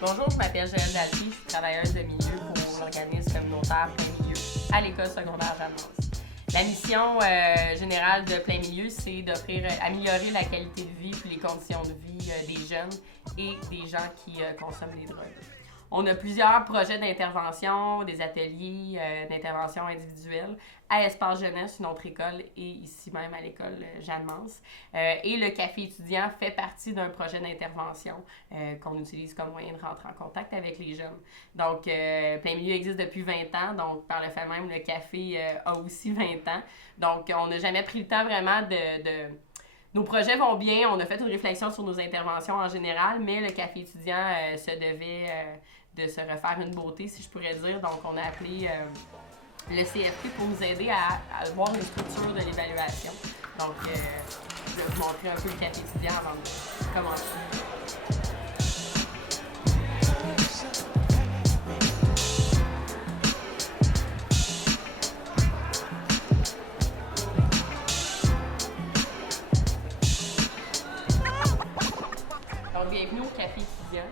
Bonjour, je m'appelle Joëlle Dalty, je suis travailleuse de milieu pour l'organisme communautaire Plein Milieu à l'école secondaire Jeanne-Mance. La mission générale de Plein Milieu, c'est améliorer la qualité de vie et les conditions de vie des jeunes et des gens qui consomment les drogues. On a plusieurs projets d'intervention, des ateliers d'intervention individuelle à Espace Jeunesse, une autre école, et ici même à l'école Jeanne-Mance. Et le café étudiant fait partie d'un projet d'intervention qu'on utilise comme moyen de rentrer en contact avec les jeunes. Donc, Plein Milieu existe depuis 20 ans, donc par le fait même, le café a aussi 20 ans. Donc, on n'a jamais pris le temps vraiment Nos projets vont bien, on a fait une réflexion sur nos interventions en général, mais le café étudiant se devait de se refaire une beauté, si je pourrais dire. Donc, on a appelé le CFP pour nous aider à voir une structure de l'évaluation. Donc, je vais vous montrer un peu le café étudiant avant de commencer. Donc, bienvenue au café étudiant.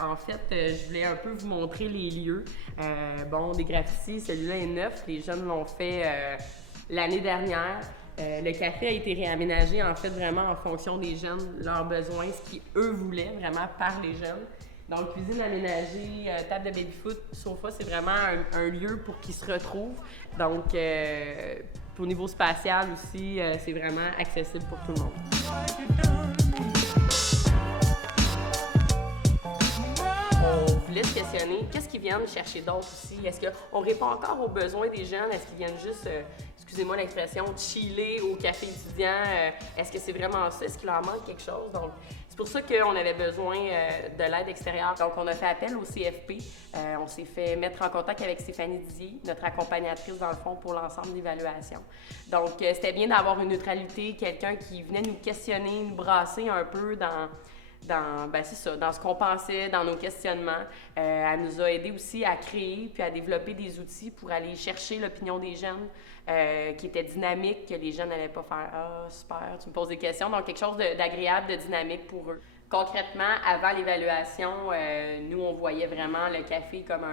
En fait, je voulais un peu vous montrer les lieux. Des graffitis, celui-là est neuf. Les jeunes l'ont fait l'année dernière. Le café a été réaménagé, en fait, vraiment en fonction des jeunes, leurs besoins, ce qu'eux voulaient, vraiment par les jeunes. Donc, cuisine aménagée, table de baby-foot, sofa, c'est vraiment un lieu pour qu'ils se retrouvent. Donc, au niveau spatial aussi, c'est vraiment accessible pour tout le monde. On voulait se questionner, qu'est-ce qu'ils viennent chercher d'autre ici? Est-ce qu'on répond encore aux besoins des jeunes? Est-ce qu'ils viennent juste, excusez-moi l'expression, chiller au café étudiant? Est-ce que c'est vraiment ça? Est-ce qu'il leur manque quelque chose? Donc, c'est pour ça qu'on avait besoin de l'aide extérieure. Donc, on a fait appel au CFP. On s'est fait mettre en contact avec Stéphanie Dizier, notre accompagnatrice, dans le fond, pour l'ensemble de l'évaluation. Donc, c'était bien d'avoir une neutralité, quelqu'un qui venait nous questionner, nous brasser un peu dans ce qu'on pensait, dans nos questionnements. Elle nous a aidé aussi à créer puis à développer des outils pour aller chercher l'opinion des jeunes qui était dynamique, que les jeunes n'allaient pas faire « Ah, super, tu me poses des questions ». Donc, quelque chose d'agréable, de dynamique pour eux. Concrètement, avant l'évaluation, nous, on voyait vraiment le café comme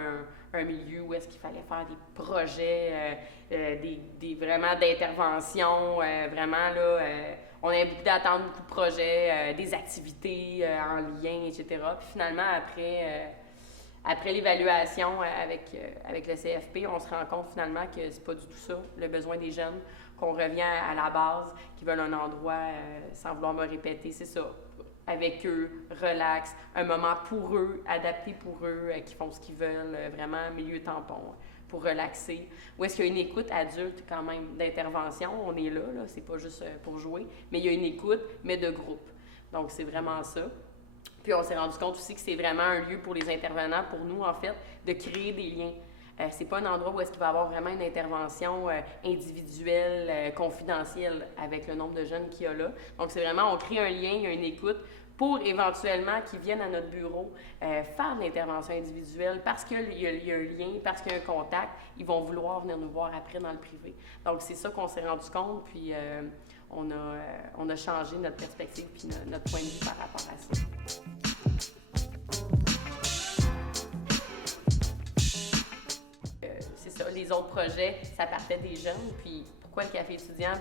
un milieu où est-ce qu'il fallait faire des projets, vraiment d'intervention, vraiment là... on avait beaucoup d'attentes, beaucoup de projets, des activités en lien, etc. Puis finalement, après l'évaluation avec le CFP, on se rend compte finalement que c'est pas du tout ça, le besoin des jeunes, qu'on revient à la base, qui veulent un endroit, sans vouloir me répéter, c'est ça, avec eux, relax, un moment pour eux, adapté pour eux, qui font ce qu'ils veulent, vraiment milieu tampon pour relaxer. Ou est-ce qu'il y a une écoute adulte quand même d'intervention? On est là, c'est pas juste pour jouer, mais il y a une écoute, mais de groupe. Donc, c'est vraiment ça. Puis, on s'est rendu compte aussi que c'est vraiment un lieu pour les intervenants, pour nous, en fait, de créer des liens. C'est pas un endroit où est-ce qu'il va y avoir vraiment une intervention individuelle, confidentielle avec le nombre de jeunes qu'il y a là. Donc, c'est vraiment, on crée un lien, il y a une écoute pour éventuellement qu'ils viennent à notre bureau faire de l'intervention individuelle parce qu'il y a un lien, parce qu'il y a un contact, ils vont vouloir venir nous voir après dans le privé. Donc, c'est ça qu'on s'est rendu compte, puis on a changé notre perspective puis notre point de vue par rapport à ça. Les autres projets, ça partait des jeunes. Puis pourquoi le café étudiant?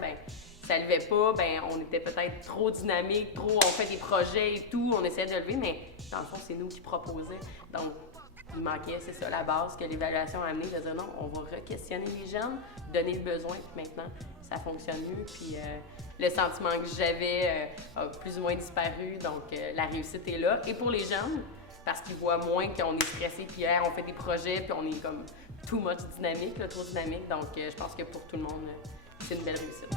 Ça ne levait pas. On était peut-être trop dynamique, on fait des projets et tout, on essayait de lever, mais dans le fond, c'est nous qui proposions. Donc, il manquait, c'est ça, la base que l'évaluation a amené, de dire non, on va re-questionner les jeunes, donner le besoin, puis maintenant, ça fonctionne mieux. Puis le sentiment que j'avais a plus ou moins disparu, donc la réussite est là. Et pour les jeunes, parce qu'ils voient moins qu'on est stressé, puis on fait des projets, puis on est comme too much dynamique, trop dynamique. Donc, je pense que pour tout le monde, c'est une belle réussite.